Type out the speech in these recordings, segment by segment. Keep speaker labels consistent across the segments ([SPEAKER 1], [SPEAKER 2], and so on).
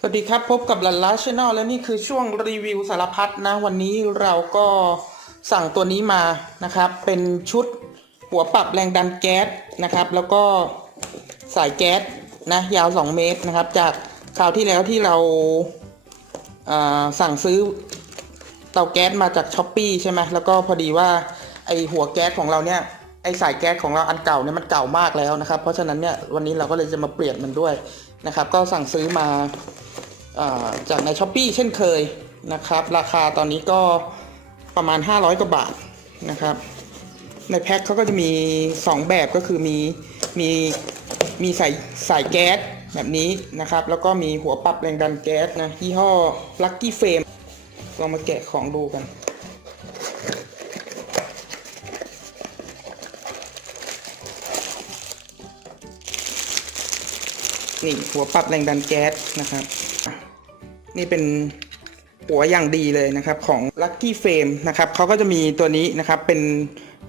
[SPEAKER 1] สวัสดีครับ พบกับลันล่าชแนลและนี่คือช่วงรีวิวสารพัดนะ วันนี้เราก็สั่งตัวนี้มานะครับ เป็นชุดหัวปรับแรงดันแก๊สนะครับ แล้วก็สายแก๊สนะยาว 2 เมตรนะครับ จากคราวที่แล้วที่เราาสั่งซื้อเตาแก๊สมาจากช้อปปีใช่ไหมแล้วก็พอดีว่าไอหัวแก๊สของเราเนี่ยไอสายแก๊สของเราอันเก่าเนี่ยมันเก่ามากแล้วนะครับ เพราะฉะนั้นเนี่ยวันนี้เราก็เลยจะมาเปลี่ยนมันด้วยนะครับ ก็สั่งซื้อมา จากในช้อปปีเช่นเคยนะครับ ราคาตอนนี้ก็ประมาณ 500 กว่าบาทนะครับ ในแพ็คเขาก็จะมี 2 แบบก็คือมีมีมีสายสายแก๊สแบบนี้นะครับ แล้วก็มีหัวปรับแรงดันแก๊สนะยี่ห้อ Lucky Frame ลองมาแกะของดูกันนี่หัวปรับแรงดันแก๊สนะครับ นี่เป็นหัวอย่างดีเลยนะครับของ Lucky Frame นะครับเขาก็จะมีตัวนี้นะครับเป็น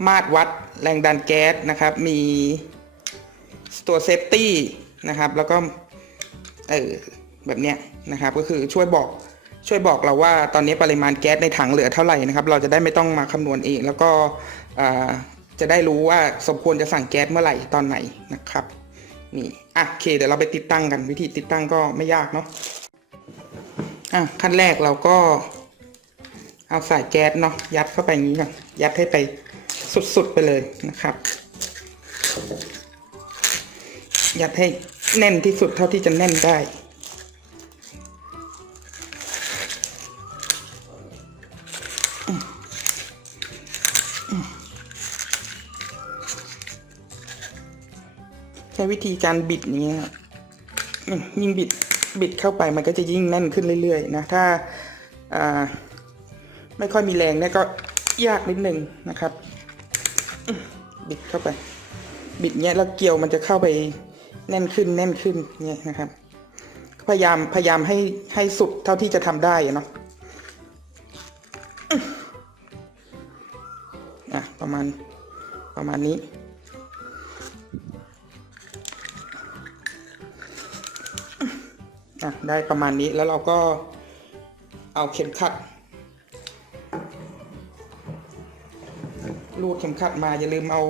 [SPEAKER 1] มาตรวัดแรงดันแก๊สนะครับ มีตัวเซฟตี้นะครับแล้วก็เออแบบเนี้ยนะครับก็คือช่วยบอกช่วยบอกเราว่าตอนนี้ปริมาณแก๊สในถังเหลือเท่าไหร่นะครับ เราจะได้ไม่ต้องมาคำนวณเอง แล้วก็จะได้รู้ว่าสมควรจะสั่งแก๊สเมื่อไหร่ตอนไหนนะครับนี่อะโอเคเดี๋ยวเราไปติดตั้งกันวิธีติดตั้งก็ไม่ยากเนาะ อะขั้นแรกเราก็ เอาสายแก๊สเนาะยัดเข้าไปอย่างนี้ก่อนยัดให้ไปสุดๆไปเลยนะครับ ยัดให้แน่นที่สุดเท่าที่จะแน่นได้ใช้วิธีการบิดอย่างเงี้ยครับยิ่งบิด บิดเข้าไปมันก็จะยิ่งแน่นขึ้นเรื่อยๆนะถ้าไม่ค่อยมีแรงเนี่ยก็ยากนิดนึงนะครับ บิดเข้าไป บิดเนี้ยแล้วเกลียวมันจะเข้าไปแน่นขึ้นแน่นขึ้นเนี่ยนะครับ พยายามพยายามให้ให้สุดเท่าที่จะทำได้เนาะอะประมาณประมาณนี้ อะได้ประมาณนี้แล้วเราก็เอาเข็มขัด รูดเข็มขัดมาอย่าลืมเอา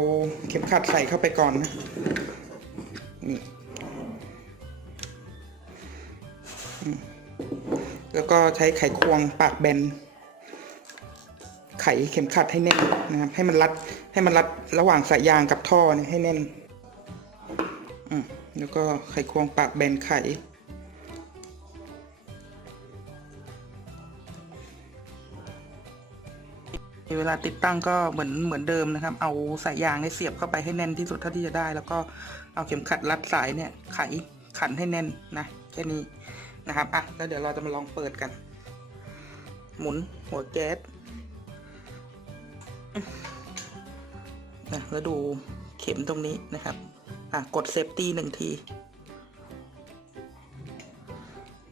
[SPEAKER 1] เข็มขัดใส่เข้าไปก่อนนะนี่แล้วก็ใช้ไขควงปากแบน ไขเข็มขัดให้แน่นนะครับให้มันรัดให้มันรัดระหว่างสายยางกับท่อเนี่ยให้แน่นอืมแล้วก็ไขควงปากแบนไข เวลาติดตั้งก็เหมือนเหมือนเดิมนะครับ เอาสายยางให้เสียบเข้าไปให้แน่นที่สุดเท่าที่จะได้ แล้วก็เอาเข็มขัดรัดสายเนี่ยไขขันให้แน่นนะแค่นี้นะครับอะแล้วเดี๋ยวเราจะมาลองเปิดกัน หมุนหัวแก๊สนะแล้วดูเข็มตรงนี้นะครับ อะกดเซฟตี้หนึ่งที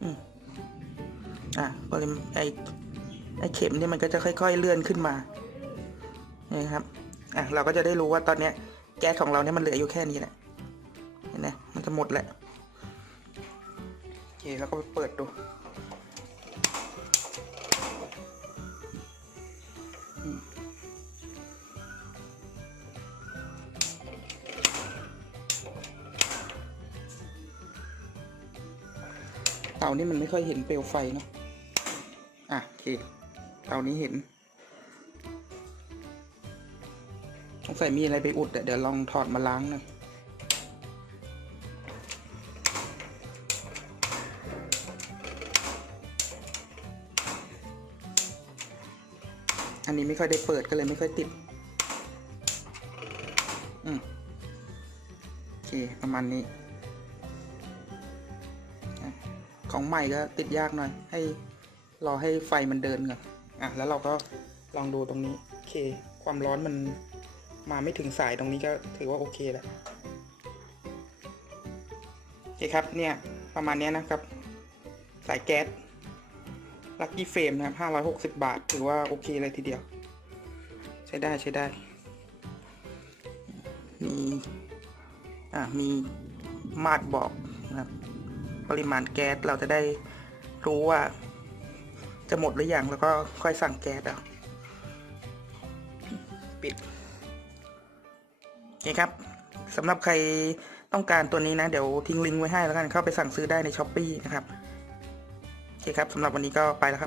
[SPEAKER 1] อืมอะปริมไอ ไอ้เข็มเนี่ยมันก็จะค่อย ๆ เลื่อนขึ้นมานี่ครับอะเราก็จะได้รู้ว่าตอนเนี้ยแก๊สของเราเนี่ยมันเหลืออยู่แค่นี้แหละเห็นไหมมันจะหมดแหละโอเคแล้วก็ไปเปิดดูเตานี่มันไม่ค่อยเห็นเปลวไฟเนาะ อะโอเค เตานี้เห็นสงสัยมีอะไรไปอุดอะเดี๋ยวลองถอดมาล้างหน่อยอันนี้ไม่ค่อยได้เปิดก็เลยไม่ค่อยติด อืมโอเค ประมาณนี้ ของใหม่ก็ติดยากหน่อย ให้รอให้ไฟมันเดินก่อน อะแล้วเราก็ลองดูตรงนี้โอเค ความร้อนมันมาไม่ถึงสายตรงนี้ก็ถือว่าโอเคแล้วโอเคครับเนี่ยประมาณนี้นะครับ สายแก๊สลักกี้เฟรมนะครับห้าร้อยหกสิบบาท ถือว่าโอเคเลยทีเดียว ใช้ได้ใช้ได้ มีอะมีมาดบอกนะครับปริมาณแก๊สเราจะได้รู้ว่า จะหมดหรือยังแล้วก็ค่อยสั่งแก๊สเอาปิดโอเคครับสำหรับใครต้องการตัวนี้นะ เดี๋ยวทิ้งลิงก์ไว้ให้แล้วกันเข้าไปสั่งซื้อได้ในช้อปปีนะครับโอเคครับสำหรับวันนี้ก็ไปแล้วครับ